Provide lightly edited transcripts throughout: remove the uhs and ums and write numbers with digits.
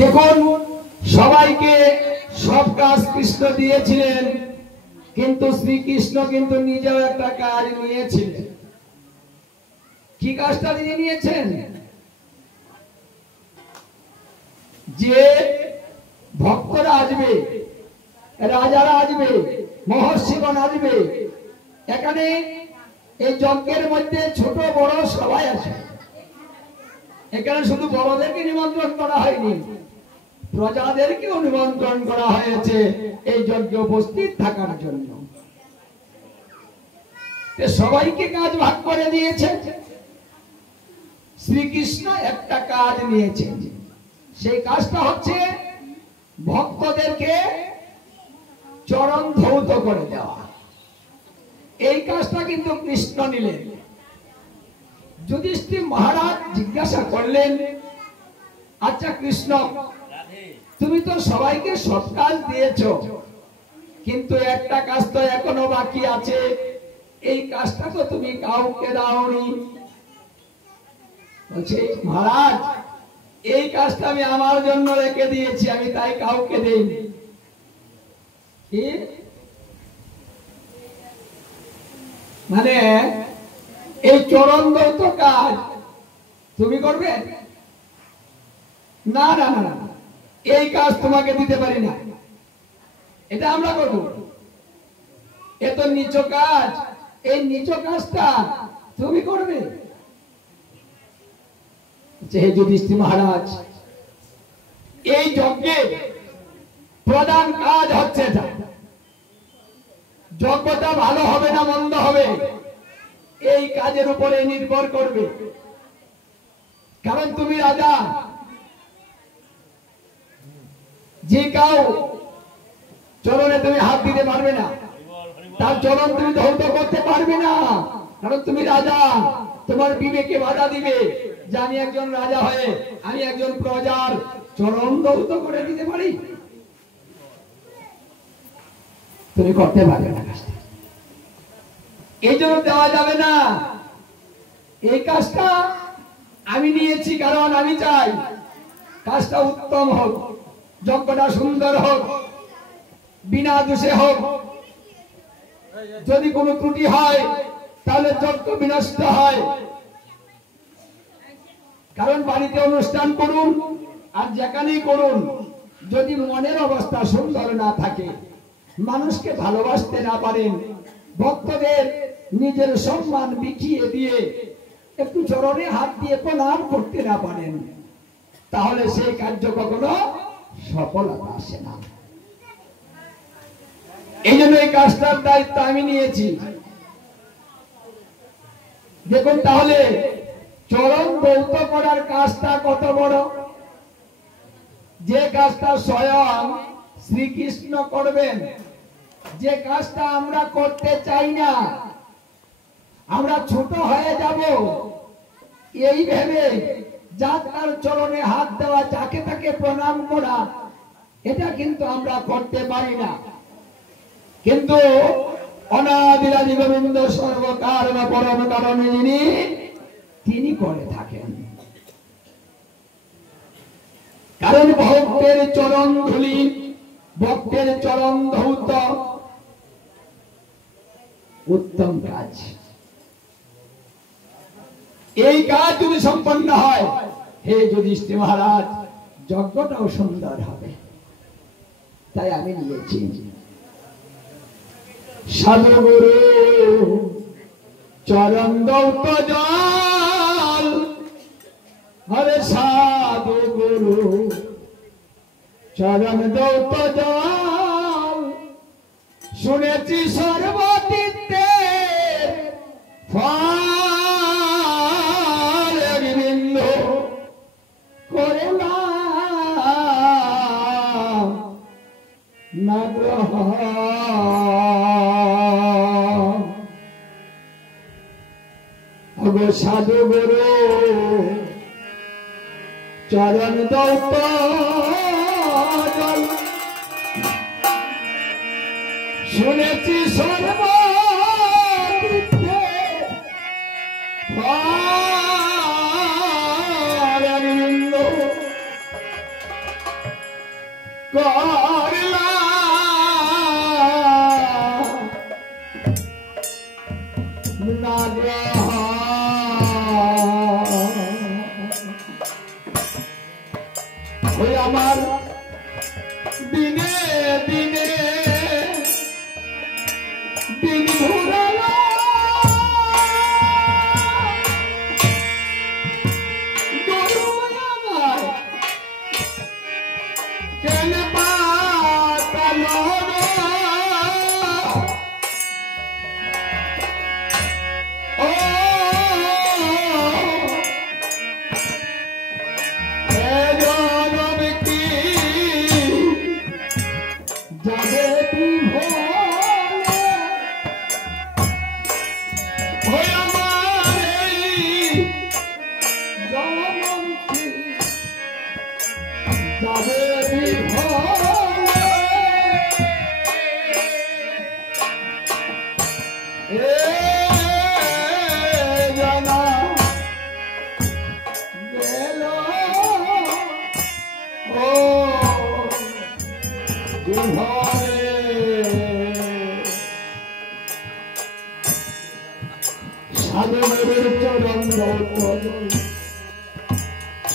দেখুন, সবাইকে সব কাজ কৃষ্ণ দিয়েছিলেন, কিন্তু শ্রীকৃষ্ণ কিন্তু নিজেও একটা কাজ নিয়েছিলেন। কি কাজটা তিনি নিয়েছেন? যে ভক্তরা আসবে, রাজারা আসবে, মহর্ষিগণ আসবে, এখানে এই যজ্ঞের মধ্যে ছোট বড় সবাই আছে। এখানে শুধু বড়দেরকে নিমন্ত্রণ করা হয়নি, প্রজাদেরকেও নিমন্ত্রণ করা হয়েছে এই যজ্ঞে উপস্থিত থাকার জন্য। সবাইকে কাজ ভাগ করে দিয়েছে। শ্রীকৃষ্ণ একটা কাজ নিয়েছেন, সেই কাজটা হচ্ছে ভক্তদেরকে চরণ ধৌত করে দেওয়া। এই কাজটা কিন্তু কৃষ্ণ নিলেন। যুধিষ্ঠির মহারাজ জিজ্ঞাসা করলেন, আচ্ছা কৃষ্ণ, তুমি তো সবাইকে সব কাজ দিয়েছ, কিন্তু একটা কাজ তো এখনো বাকি আছে, এই কাজটা তো তুমি কাউকে দাওনি। বলছে, মহারাজ, এই কাজটা আমি আমার জন্য রেখে দিয়েছি, আমি তাই কাউকে দেইনি। মানে এই চরণ দৌত কাজ তুমি করবে না? না না না, এই কাজ তোমাকে দিতে পারি না, এটা আমরা করব। এত নিচ কাজ, এই নিচ কাজটা তুমি করবে? হে যুধিষ্ঠির মহারাজ, এই যজ্ঞের প্রধান কাজ হচ্ছে এটা। যজ্ঞটা ভালো হবে না মন্দ হবে, এই কাজের উপরে নির্ভর করবে। কারণ তুমি রাজা, যে কাউ চরণে তুমি হাত দিতে পারবে না, তার চরণ তুমি ধৌত করতে পারবে না। কারণ তুমি রাজা, তোমার বিবেকে বাধা দিবে যে আমি একজন রাজা হয়ে আমি একজন প্রজার চরণ ধৌত করে দিতে পারি? তুমি করতে পারবে না কাজটা, এই জন্য দেওয়া যাবে না। এই কাজটা আমি নিয়েছি, কারণ আমি চাই কাজটা উত্তম হোক, যজ্ঞটা সুন্দর হোক, বিনা দোষে হোক। যদি কোনো ত্রুটি হয় তাহলে যজ্ঞ বিনষ্ট হয়। কারণ বাড়িতে অনুষ্ঠান করুন আর যেখানেই করুন, যদি মনের অবস্থা সুন্দর না থাকে, মানুষকে ভালোবাসতে না পারেন, ভক্তদের নিজের সম্মান বিকিয়ে দিয়ে একটু চরণে হাত দিয়ে প্রণাম করতে না পারেন, তাহলে সেই কার্য কখনো সফলতা আসে না। এই জন্য এই কাজটার দায়িত্ব আমি নিয়েছি। দেখুন তাহলে চরণ ধৌত করার কাজটা কত বড়, যে কাজটা স্বয়ং শ্রীকৃষ্ণ করবেন, যে কাজটা আমরা করতে চাই না, আমরা ছোট হয়ে যাব এই ভেবে যার তার চরণে হাত দেওয়া, যাকে তাকে প্রণাম করা, এটা কিন্তু আমরা করতে পারি না। কিন্তু অনাদিরাদি গোবিন্দ সর্বকারণ পরম কারণে যিনি, তিনি করে থাকেন। কারণ ভক্তের চরণ ধুলি, ভক্তের চরণ ধৌত উত্তম কাজ। এই কাজ যদি সম্পন্ন হয়, হে যুধিষ্ঠির মহারাজ, যজ্ঞটাও সুন্দর হবে। তাই আমি নিয়েছি। সাধুগুরু চরণ দৌত জল, হরে সাধুগুরু চরণ দৌত জল, শুনেছি সর্বতীর্থের ফল, গোবিন্দ করলাম না গ্রহণ। সাধু গুরু চরণ দৌত জল, শুনেছি সর্বতীর্থে ফল, করলা না ওই আমার দিনে দিনে দিন ঘুরালো গরু আমার কেন পাতালো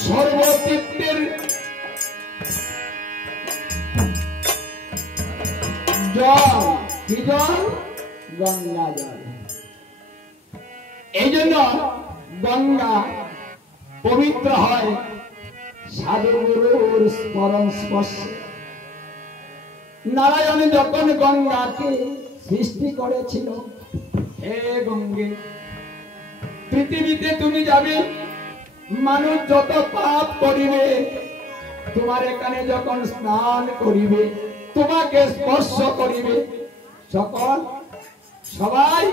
সর্বতীর্থের জল কি জল? গঙ্গা জল। এই জন্য গঙ্গা পবিত্র হয় সাধুগুরুর স্মরণ স্পর্শে। নারায়ণ যখন গঙ্গাকে সৃষ্টি করেছিল, হে গঙ্গে পৃথিবীতে তুমি যাবে, মানুষ যত পাপ করিবে তোমার এখানে যখন স্নান করিবে, তোমাকে স্পর্শ করিবে, সবাই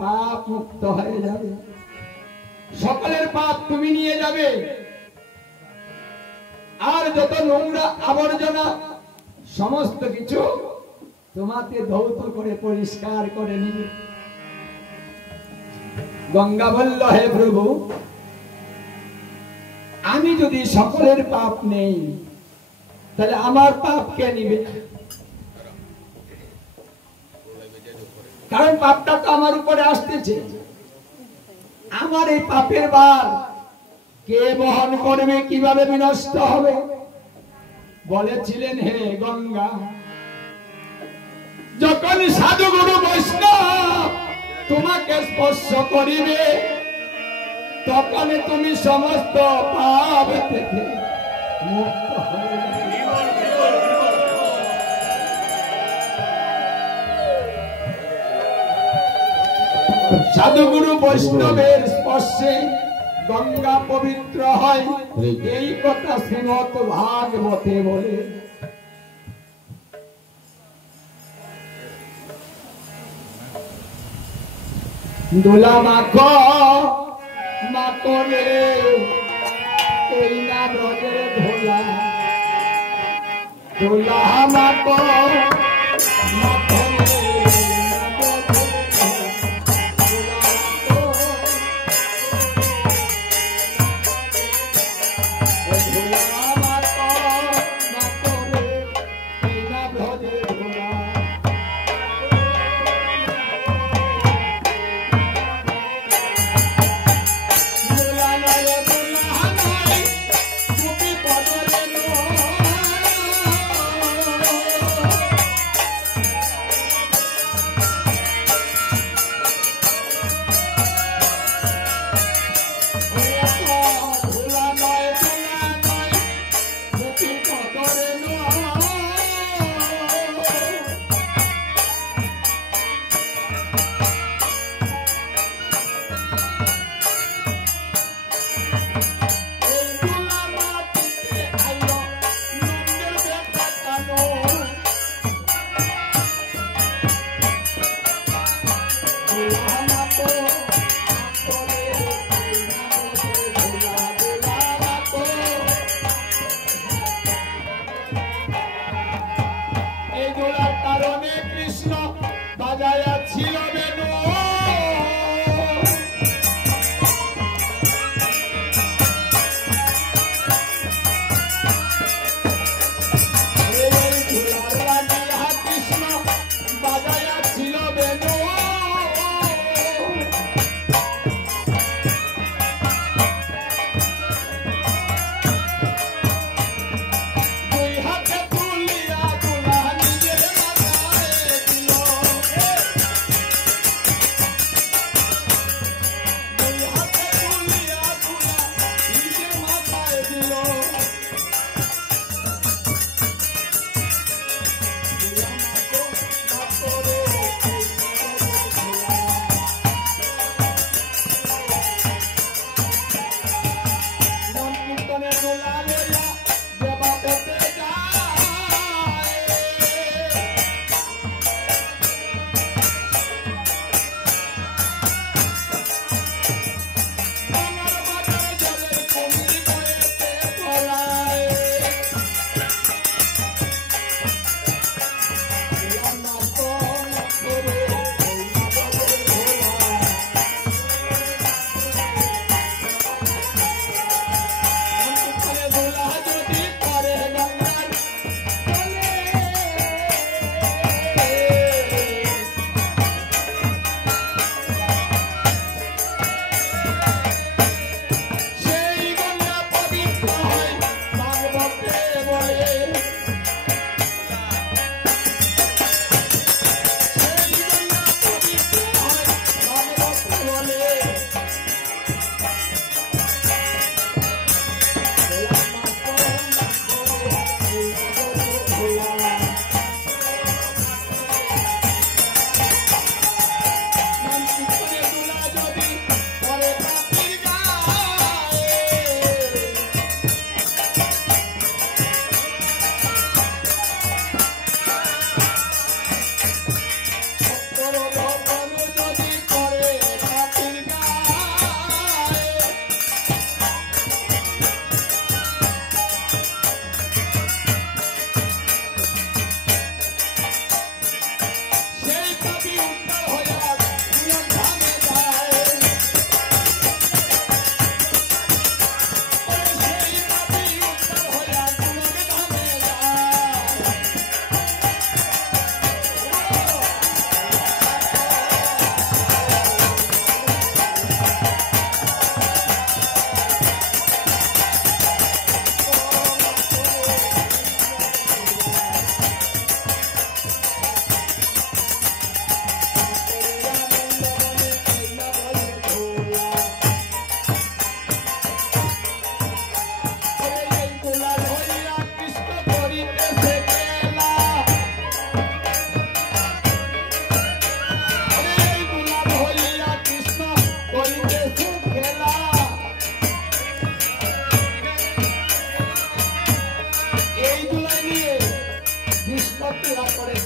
পাপ মুক্ত হয়ে যাবে, সকলের পাপ তুমি নিয়ে যাবে। আর যত নোংরা আবর্জনা সমস্ত কিছু তোমাকে ধৌত করে পরিষ্কার করে নিবে। গঙ্গা বলল, হে প্রভু আমি যদি সকলের পাপ নেই তাহলে আমার পাপ কে নিবে? কারণ পাপটা তো আমার উপরে আসতেছে, আমার এই পাপের ভার কে বহন করবে, কিভাবে বিনষ্ট হবে? বলেছিলেন, হে গঙ্গা যখন সাধুগুরু বৈষ্ণব তোমাকে স্পর্শ করিবে তখন তুমি সমস্ত পাপ থেকে মুক্ত হয়ে যাবে। সাধুগুরু বৈষ্ণবের স্পর্শে গঙ্গা পবিত্র হয়, এই কথা শ্রীমদ ভাগবতে বলে। দোলা মাখো মাখো রে এই না ব্রজের ধোলা, দোলা মাখো মাখো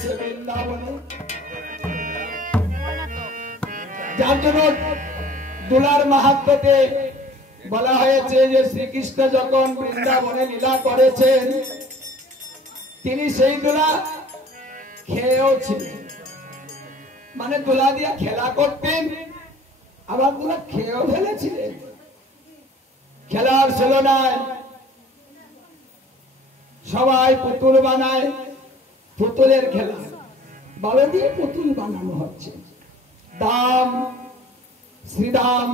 হয়েছে বৃন্দাবনে, যার জন্য দোলার মাহাত্ম্যতে বলা হয়েছে যে শ্রীকৃষ্ণ যখন বৃন্দাবনে লীলা করেছেন তিনি সেই দোলা খেয়েও ছিলেন, মানে দোলা দিয়ে খেলা করতেন, আবার দোলা খেয়েও ফেলেছিলেন। খেলার ছিল নাই, সবাই পুতুল বানায়, পুতুলের খেলা, বলে দিয়ে পুতুল বানানো হচ্ছে। দাম, শ্রীরাম,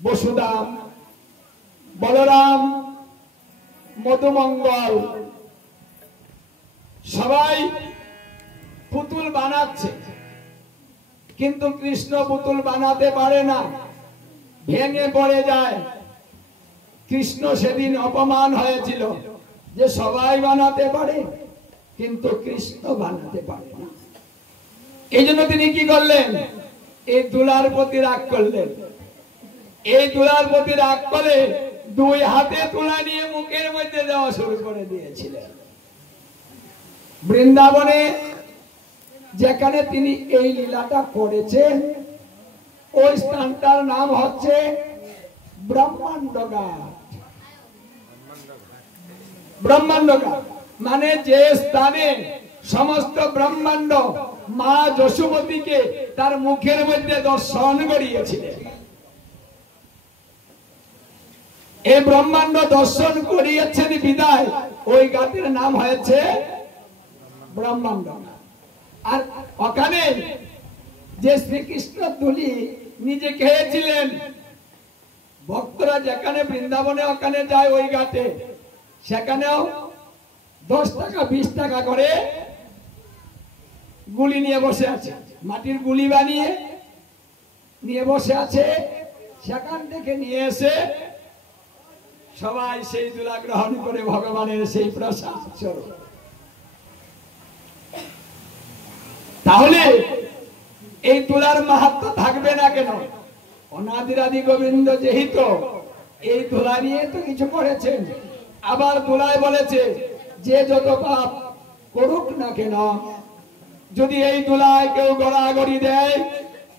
বসুদাম, বলরাম, মধুমঙ্গল সবাই পুতুল বানাচ্ছে, কিন্তু কৃষ্ণ পুতুল বানাতে পারে না, ভেঙে পড়ে যায়। কৃষ্ণ সেদিন অপমান হয়েছিল যে সবাই বানাতে পারে কিন্তু কৃষ্ণ বানাতে পারে না। এই জন্য তিনি কি করলেন, এই দুলার প্রতি রাগ করলেন। এই দুলার প্রতি রাগ করে দুই হাতে তুলা নিয়ে মুখের মধ্যে দেওয়া শুরু করে দিয়েছিলেন। বৃন্দাবনে যেখানে তিনি এই লীলাটা করেছেন ওই স্থানটার নাম হচ্ছে ব্রহ্মাণ্ড ঘাট। ব্রহ্মাণ্ড ঘাট মানে যে স্থানে সমস্ত ব্রহ্মাণ্ড মা যশোমতীকে তার মুখের মধ্যে দর্শন করিয়েছিলেন। এই ব্রহ্মাণ্ড দর্শন করিয়েছেন বিদায় ওই ঘাটের নাম হয়েছে ব্রহ্মাণ্ড। আর ওখানে যে শ্রীকৃষ্ণ তুলি নিজে খেয়েছিলেন, ভক্তরা যেখানে বৃন্দাবনে ওখানে যায় ওই ঘাটে, সেখানেও 10 টাকা 20 টাকা করে গুলি নিয়ে বসে আছে, মাটির গুলি বানিয়ে নিয়ে বসে আছে। সেখান থেকে নিয়ে এসে সবাই সেই তুলা গ্রহণ করে ভগবানের সেই প্রসাদ স্বরূপ। তাহলে এই তুলার মাহাত্ম্য থাকবে না কেন? অনাদিরাদি গোবিন্দ যেহেতু এই তুলা নিয়ে তো কিছু করেছেন, আবার তুলায় বলেছে যে যত পাপ করুক না কেন, যদি এই তুলায় কেউ গড়াগড়ি দেয়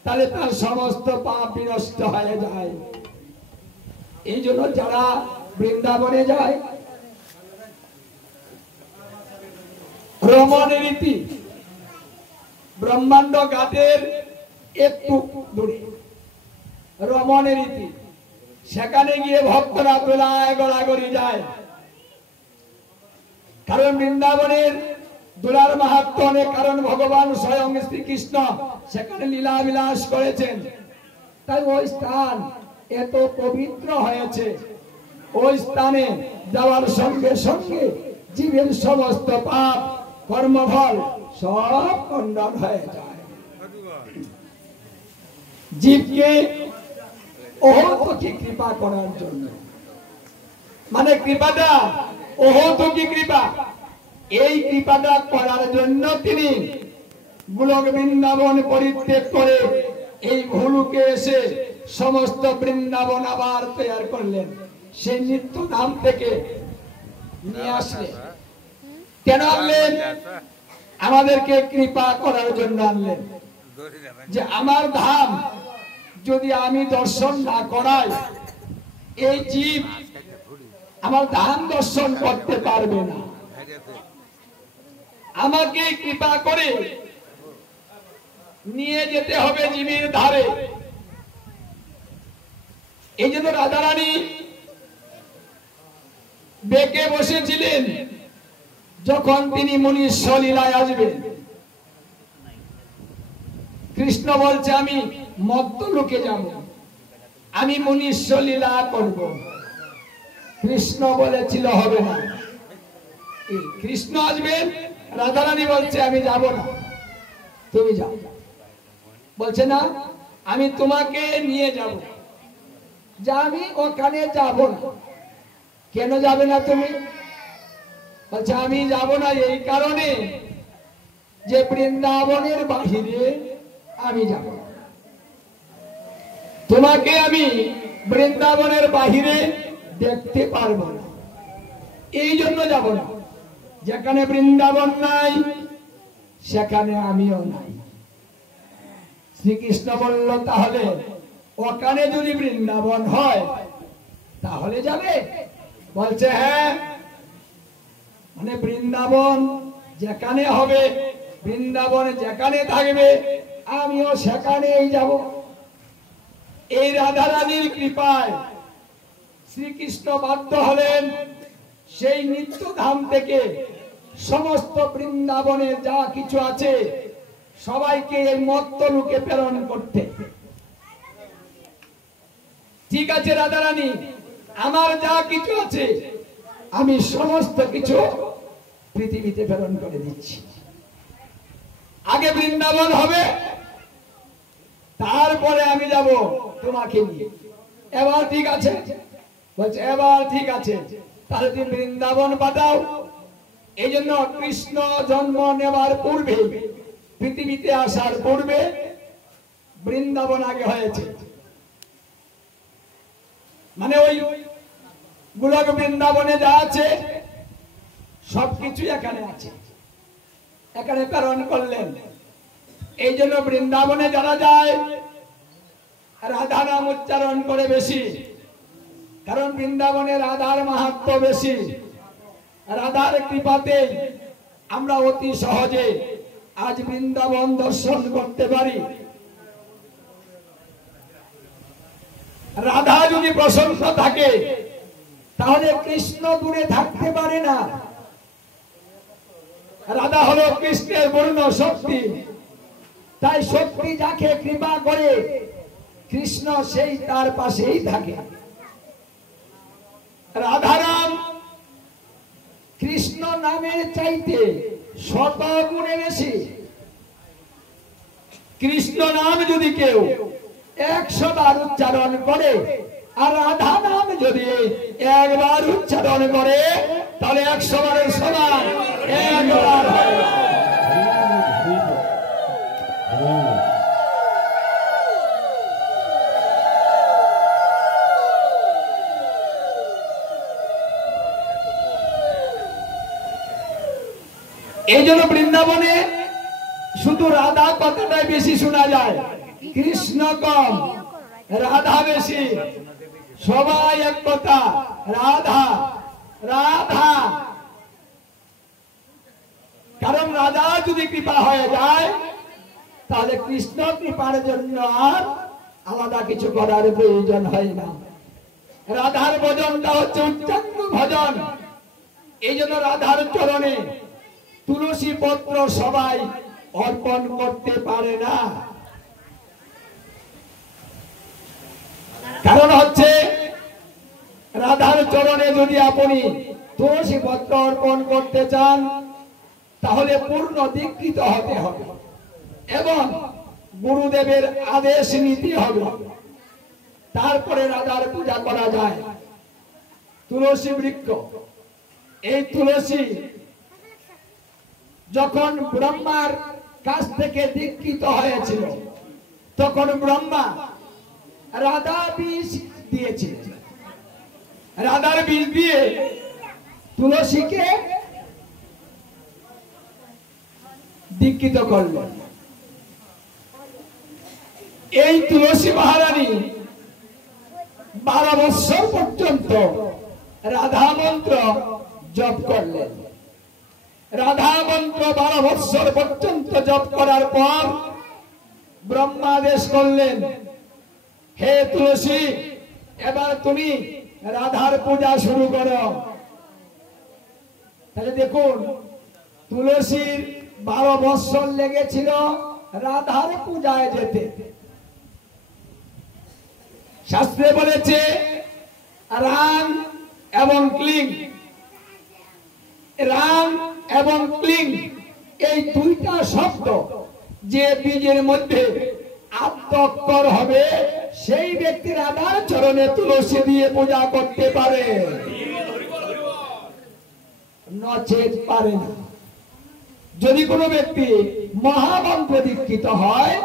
তাহলে তার সমস্ত পাপ বিনষ্ট হয়ে যায়। এই জন্য যারা বৃন্দাবনে যায়, ভ্রমণ রীতি ব্রহ্মাণ্ড ঘাটের একটু দূরে রমণ রীতি, সেখানে গিয়ে ভক্তরা তুলায় গড়াগড়ি যায়। কারণ বৃন্দাবনের দুলার মাহাত্ম্য অনেক, কারণ ভগবান স্বয়ং শ্রীকৃষ্ণ সেখানে লীলা বিলাস করেছেন, তাই ওই স্থান এত পবিত্র হয়েছে। ওই স্থানে যাওয়ার সঙ্গে সঙ্গে জীবের সমস্ত পাপ কর্মফল সব খণ্ডন হয়ে যায়। জীবকে অহতকি কৃপা করার জন্য, মানে কৃপাটা অহতকি কৃপা, এই কৃপাটা করার জন্য তিনি গোলক বৃন্দাবন পরিত্যাগ করে এই ভুলুকে এসে সমস্ত বৃন্দাবন আবার তৈরি করলেন। সেই নিত্য ধাম থেকে নিয়ে আসলেন। কেন আনলেন? আমাদেরকে কৃপা করার জন্য আনলেন। যে আমার ধাম যদি আমি দর্শন না করাই, এই জীব আমার ধাম দর্শন করতে পারবে না। আমাকে কৃপা করে নিয়ে যেতে হবে জীবের ধারে। এই জন্য রাধারানী বেঁকে বসেছিলেন যখন তিনি মনুষ্য লীলায় আসবেন। কৃষ্ণ বলছে আমি মধ্য লোকে যাব, আমি মনুষ্য লীলা করব। কৃষ্ণ বলেছিল হবে না। কৃষ্ণ আসবেন, রাধারানী বলছে আমি যাব না, তুমি যাও। বলছে না আমি তোমাকে নিয়ে যাব, যে আমি ওখানে যাব না। কেন যাবে না তুমি? বলছে আমি যাব না এই কারণে যে বৃন্দাবনের বাহিরে আমি যাব, তোমাকে আমি বৃন্দাবনের বাহিরে দেখতে পারবো না, এই জন্য যাব না। যেখানে বৃন্দাবন নাই সেখানে আমিও নাই। শ্রীকৃষ্ণ বলল, তাহলে ওখানে যদি বৃন্দাবন হয় তাহলে যাবে? বলছে হ্যাঁ, মানে বৃন্দাবন যেখানে হবে, বৃন্দাবন যেখানে থাকবে, আমিও সেখানেই যাব। এই রাধারানীর কৃপায় শ্রীকৃষ্ণ বাধ্য হলেন সেই নিত্যধাম থেকে সমস্ত বৃন্দাবনের যা কিছু আছে সবাইকে এই মত্তলোকে প্রেরণ করতে। ঠিক আছে রাধারানী, আমার যা কিছু আছে আমি সমস্ত কিছু পৃথিবীতে প্রেরণ করে দিচ্ছি। আগে বৃন্দাবন হবে, তারপরে আমি যাব তোমাকে নিয়ে। এবার ঠিক আছে? বলছে এবার ঠিক আছে, তাহলে তুমি বৃন্দাবন পাঠাও। এই জন্য কৃষ্ণ জন্ম নেবার পূর্বে, পৃথিবীতে আসার পূর্বে বৃন্দাবন আগে হয়েছে। মানে ওই গোলক বৃন্দাবনে যা আছে সবকিছু এখানে আছে, এখানে প্রেরণ করলেন। এই জন্য বৃন্দাবনে যারা যায় রাধা নাম উচ্চারণ করে বেশি, কারণ বৃন্দাবনে রাধার মাহাত্ম্য বেশি। রাধার কৃপাতে আমরা অতি সহজে আজ বৃন্দাবন দর্শন করতে পারি। রাধা যদি প্রসন্ন থাকে তাহলে কৃষ্ণ দূরে থাকতে পারে না। রাধা হলো কৃষ্ণের পূর্ণ শক্তি, তাই শক্তি যাকে কৃপা করে কৃষ্ণ সেই তার পাশেই থাকে। রাধারাম কৃষ্ণ নামের চাইতে শত গুণে বেশি। কৃষ্ণ নাম যদি কেউ 100 বার উচ্চারণ করে আর রাধা নাম যদি একবার উচ্চারণ করে তাহলে 100 বারের সমান একবার হয়। এই জন্য বৃন্দাবনে শুধু রাধা কথাটাই বেশি শোনা যায়, কৃষ্ণ কম, রাধা বেশি। সবাই এক কথা, রাধা রাধা। কারণ রাধা যদি কৃপা হয়ে যায় তাহলে কৃষ্ণ কৃপার জন্য আর আলাদা কিছু করার প্রয়োজন হয় না। রাধার ভজনটা হচ্ছে উচ্চাঙ্গ ভজন। এই জন্য রাধার চরণে তুলসী পত্র সবাই অর্পণ করতে পারে না। কারণ হচ্ছে রাধার চরণে যদি আপনি তুলসী পত্র অর্পণ করতে চান তাহলে পূর্ণ দীক্ষিত হতে হবে এবং গুরুদেবের আদেশ নিতে হবে, তারপরে রাধার পূজা করা যায়। তুলসী বৃক্ষ, এই তুলসী যখন ব্রহ্মার কাছ থেকে দীক্ষিত হয়েছিল তখন ব্রহ্মা রাধা বীজ দিয়েছিলেন। রাধার বীজ দিয়ে তুলসীকে দীক্ষিত করলেন। এই তুলসী মহারানী 12 বছর পর্যন্ত রাধা মন্ত্র জপ করলেন। রাধা মন্ত্র 12 বছর পর্যন্ত জপ করার পর ব্রহ্মাদেশ করলেন, হে তুলসী, এবার তুমি রাধার পূজা শুরু করো। তাহলে দেখুন, তুলসীর 12 বছর লেগেছিল রাধার পূজায় যেতে। শাস্ত্রে বলেছে রাম এবং ক্লিং, রাম এবং ক্লিং এই দুইটা শব্দ যে বীজের মধ্যে আত্মক্ষর হবে সেই ব্যক্তি রাধার চরণে তুলসী দিয়ে পূজা করতে পারে, নচেত পারে না। যদি কোনো ব্যক্তি মহামন্ত্র দীক্ষিত হয়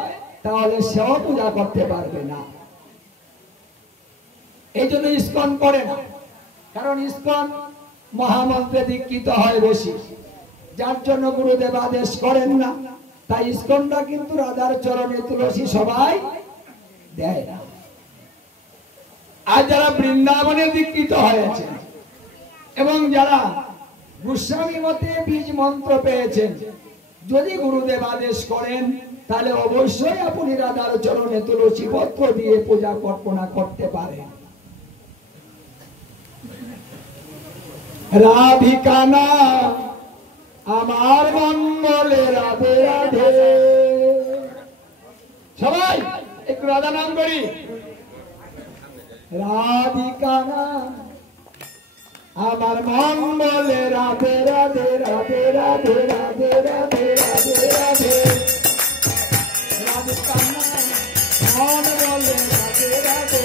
তাহলে সেও পূজা করতে পারবে না। এই জন্য ইস্কন করে না, কারণ ইস্কন মহামন্ত্রে দীক্ষিত হয় বেশি। যার জন্য গুরুদেব আদেশ করেন না। তাই ইস্কনটা কিন্তু রাধার চরণে তুলসী সবাই দেয় না। আর যারা বৃন্দাবনে দীক্ষিত হয়েছে এবং যারা গোস্বামী মতে বীজ মন্ত্র পেয়েছেন, যদি গুরুদেব আদেশ করেন তাহলে অবশ্যই আপনি রাধার চরণে তুলসী পত্র দিয়ে পূজা অর্পণা করতে পারেন। রাধিকা না আমার মন বলে রাধে রাধে। সবাই একটু রাধা নাম করি। রাধিকা না আমার মন বলে রাধে রাধে রাধে রাধে রাধে রাধে রাধে রাধে। রাধিকা না মন বলে রাধে রাধে।